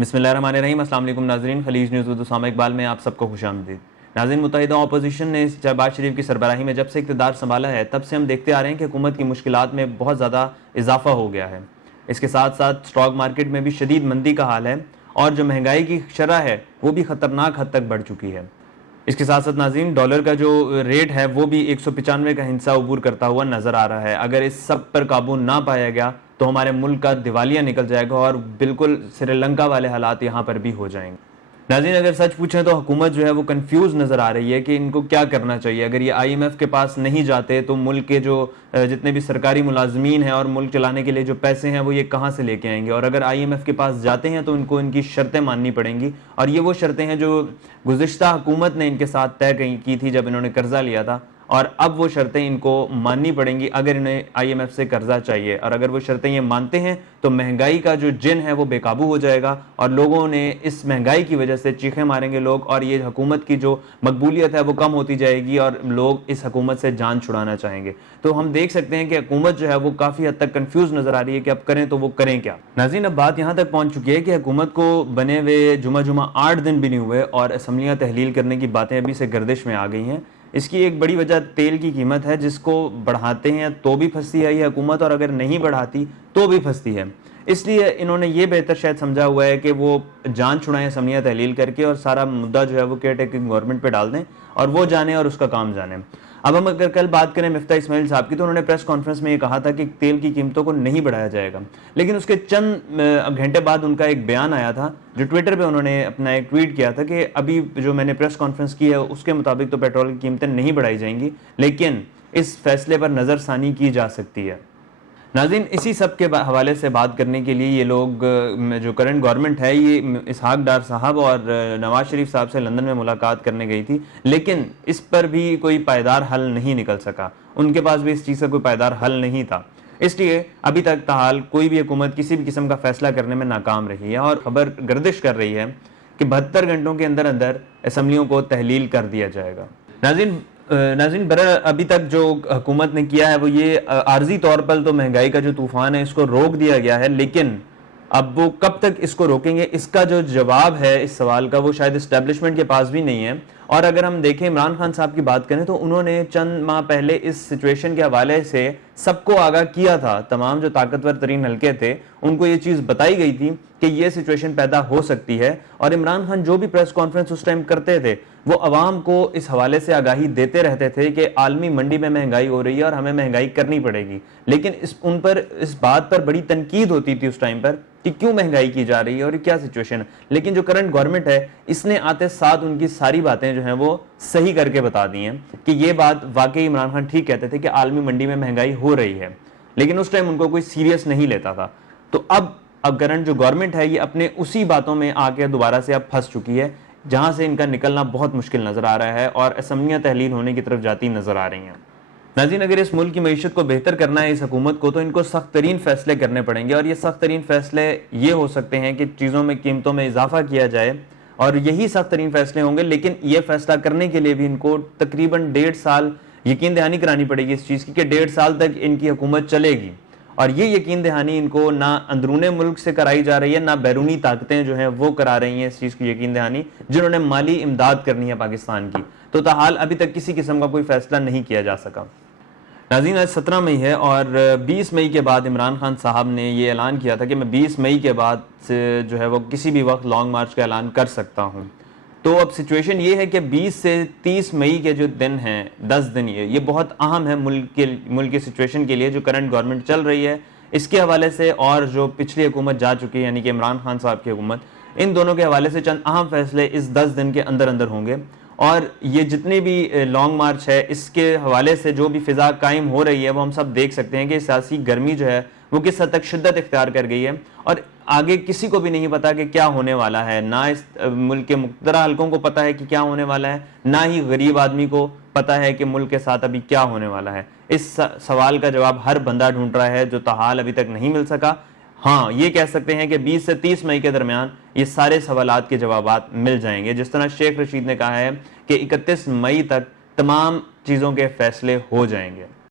بسم اللہ الرحمن الرحیم۔ السلام علیکم ناظرین، خلیج نیوز اردو اسامہ اقبال میں آپ سب کو خوش آمدید۔ ناظرین، متحدہ اپوزیشن نے شہباز شریف کی سربراہی میں جب سے اقتدار سنبھالا ہے تب سے ہم دیکھتے آ رہے ہیں کہ حکومت کی مشکلات میں بہت زیادہ اضافہ ہو گیا ہے۔ اس کے ساتھ ساتھ اسٹاک مارکیٹ میں بھی شدید مندی کا حال ہے اور جو مہنگائی کی شرح ہے وہ بھی خطرناک حد تک بڑھ چکی ہے۔ اس کے ساتھ ساتھ ناظرین، ڈالر کا جو ریٹ ہے وہ بھی 195 کا ہندسہ عبور کرتا ہوا نظر آ رہا ہے۔ اگر اس سب پر قابو نہ پایا گیا تو ہمارے ملک کا دیوالیہ نکل جائے گا اور بالکل سری لنکا والے حالات یہاں پر بھی ہو جائیں گے۔ ناظرین، اگر سچ پوچھیں تو حکومت جو ہے وہ کنفیوز نظر آ رہی ہے کہ ان کو کیا کرنا چاہیے۔ اگر یہ IMF کے پاس نہیں جاتے تو ملک کے جو جتنے بھی سرکاری ملازمین ہیں اور ملک چلانے کے لیے جو پیسے ہیں وہ یہ کہاں سے لے کے آئیں گے، اور اگر IMF کے پاس جاتے ہیں تو ان کو ان کی شرطیں ماننی پڑیں گی، اور یہ وہ شرطیں ہیں جو گزشتہ حکومت نے ان کے ساتھ طے کی تھی جب انہوں نے قرضہ لیا تھا، اور اب وہ شرطیں ان کو ماننی پڑیں گی اگر انہیں IMF سے قرضہ چاہیے۔ اور اگر وہ شرطیں یہ مانتے ہیں تو مہنگائی کا جو جن ہے وہ بے قابو ہو جائے گا اور لوگوں نے اس مہنگائی کی وجہ سے چیخیں ماریں گے لوگ، اور یہ حکومت کی جو مقبولیت ہے وہ کم ہوتی جائے گی اور لوگ اس حکومت سے جان چھڑانا چاہیں گے۔ تو ہم دیکھ سکتے ہیں کہ حکومت جو ہے وہ کافی حد تک کنفیوز نظر آ رہی ہے کہ اب کریں تو وہ کریں کیا۔ ناظرین، اب بات یہاں تک پہنچ چکی ہے کہ حکومت کو بنے ہوئے جمعہ 8 دن بھی نہیں ہوئے اور اسمبلیاں تحلیل کرنے کی باتیں ابھی سے گردش میں آ گئی ہیں۔ اس کی ایک بڑی وجہ تیل کی قیمت ہے، جس کو بڑھاتے ہیں تو بھی پھنستی ہے یہ حکومت، اور اگر نہیں بڑھاتی تو بھی پھنستی ہے۔ اس لیے انہوں نے یہ بہتر شاید سمجھا ہوا ہے کہ وہ جان چھڑائیں اسمبلیاں تحلیل کر کے اور سارا مدعا جو ہے وہ کیئر ٹیکنگ گورنمنٹ پہ ڈال دیں اور وہ جانے اور اس کا کام جانے۔ اب ہم اگر کل بات کریں مفتاح اسماعیل صاحب کی، تو انہوں نے پریس کانفرنس میں یہ کہا تھا کہ تیل کی قیمتوں کو نہیں بڑھایا جائے گا، لیکن اس کے چند گھنٹے بعد ان کا ایک بیان آیا تھا جو ٹویٹر پہ انہوں نے اپنا ایک ٹویٹ کیا تھا کہ ابھی جو میں نے پریس کانفرنس کی ہے اس کے مطابق تو پیٹرول کی قیمتیں نہیں بڑھائی جائیں گی، لیکن اس فیصلے پر نظر ثانی کی جا سکتی ہے۔ ناظرین، اسی سب کے حوالے سے بات کرنے کے لیے یہ لوگ جو کرنٹ گورنمنٹ ہے، یہ اسحاق ڈار صاحب اور نواز شریف صاحب سے لندن میں ملاقات کرنے گئی تھی، لیکن اس پر بھی کوئی پائیدار حل نہیں نکل سکا۔ ان کے پاس بھی اس چیز کا کوئی پائیدار حل نہیں تھا، اس لیے ابھی تک تاحال کوئی بھی حکومت کسی بھی قسم کا فیصلہ کرنے میں ناکام رہی ہے، اور خبر گردش کر رہی ہے کہ 72 گھنٹوں کے اندر اندر اسمبلیوں کو تحلیل کر دیا جائے گا۔ ناظرین، ابھی تک جو حکومت نے کیا ہے وہ یہ عارضی طور پر تو مہنگائی کا جو طوفان ہے اس کو روک دیا گیا ہے، لیکن اب وہ کب تک اس کو روکیں گے، اس کا جو جواب ہے اس سوال کا وہ شاید اسٹیبلشمنٹ کے پاس بھی نہیں ہے۔ اور اگر ہم دیکھیں عمران خان صاحب کی بات کریں تو انہوں نے چند ماہ پہلے اس سچویشن کے حوالے سے سب کو آگاہ کیا تھا، تمام جو طاقتور ترین حلقے تھے ان کو یہ چیز بتائی گئی تھی کہ یہ سچویشن پیدا ہو سکتی ہے، اور عمران خان جو بھی پریس کانفرنس اس ٹائم کرتے تھے وہ عوام کو اس حوالے سے آگاہی دیتے رہتے تھے کہ عالمی منڈی میں مہنگائی ہو رہی ہے اور ہمیں مہنگائی کرنی پڑے گی، لیکن ان پر اس بات پر بڑی تنقید ہوتی تھی اس ٹائم پر کہ کیوں مہنگائی کی جا رہی ہے اور کیا سچویشن ہے۔ لیکن جو کرنٹ گورنمنٹ ہے اس نے آتے ساتھ ان کی ساری باتیں جو ہیں وہ صحیح کر کے بتا دی ہیں کہ یہ بات واقعی عمران خان ٹھیک کہتے تھے کہ عالمی منڈی میں مہنگائی ہو رہی ہے، لیکن اس ٹائم ان کو کوئی سیریس نہیں لیتا تھا۔ تو اب کرنٹ جو گورنمنٹ ہے یہ اپنے اسی باتوں میں آ کے دوبارہ سے اب پھنس چکی ہے، جہاں سے ان کا نکلنا بہت مشکل نظر آ رہا ہے اور اسمبلیاں تحلیل ہونے کی طرف جاتی نظر آ رہی ہیں۔ ناظرین، اگر اس ملک کی معیشت کو بہتر کرنا ہے اس حکومت کو تو ان کو سخت ترین فیصلے کرنے پڑیں گے، اور یہ سخت ترین فیصلے یہ ہو سکتے ہیں کہ چیزوں میں قیمتوں میں اضافہ کیا جائے، اور یہی سخت ترین فیصلے ہوں گے، لیکن یہ فیصلہ کرنے کے لیے بھی ان کو تقریباً 1.5 سال یقین دہانی کرانی پڑے گی اس چیز کی کہ 1.5 سال تک ان کی حکومت چلے گی، اور یہ یقین دہانی ان کو نہ اندرون ملک سے کرائی جا رہی ہے نہ بیرونی طاقتیں جو ہیں وہ کرا رہی ہیں اس چیز کی یقین دہانی، جنہوں نے مالی امداد کرنی ہے پاکستان کی۔ تو تاحال ابھی تک کسی قسم کا کوئی فیصلہ نہیں کیا جا سکا۔ ناظرین، آج 17 مئی ہے اور 20 مئی کے بعد عمران خان صاحب نے یہ اعلان کیا تھا کہ میں 20 مئی کے بعد سے جو ہے وہ کسی بھی وقت لانگ مارچ کا اعلان کر سکتا ہوں۔ تو اب سچویشن یہ ہے کہ 20 سے 30 مئی کے جو دن ہیں، 10 دن، یہ بہت اہم ہے ملک کی سچویشن کے لیے جو کرنٹ گورنمنٹ چل رہی ہے اس کے حوالے سے، اور جو پچھلی حکومت جا چکی ہے یعنی کہ عمران خان صاحب کی حکومت، ان دونوں کے حوالے سے چند اہم فیصلے اس 10 دن کے اندر اندر ہوں گے۔ اور یہ جتنی بھی لانگ مارچ ہے اس کے حوالے سے جو بھی فضا قائم ہو رہی ہے وہ ہم سب دیکھ سکتے ہیں کہ سیاسی گرمی جو ہے وہ کس حد تک شدت اختیار کر گئی ہے، اور آگے کسی کو بھی نہیں پتا کہ کیا ہونے والا ہے، نہ اس ملک کے مقتدر حلقوں کو پتا ہے کہ کیا ہونے والا ہے، نہ ہی غریب آدمی کو پتا ہے کہ ملک کے ساتھ ابھی کیا ہونے والا ہے۔ اس سوال کا جواب ہر بندہ ڈھونڈ رہا ہے جو تاحال ابھی تک نہیں مل سکا۔ ہاں، یہ کہہ سکتے ہیں کہ 20 سے 30 مئی کے درمیان یہ سارے سوالات کے جوابات مل جائیں گے، جس طرح شیخ رشید نے کہا ہے کہ 31 مئی تک تمام چیزوں کے فیصلے ہو جائیں گے۔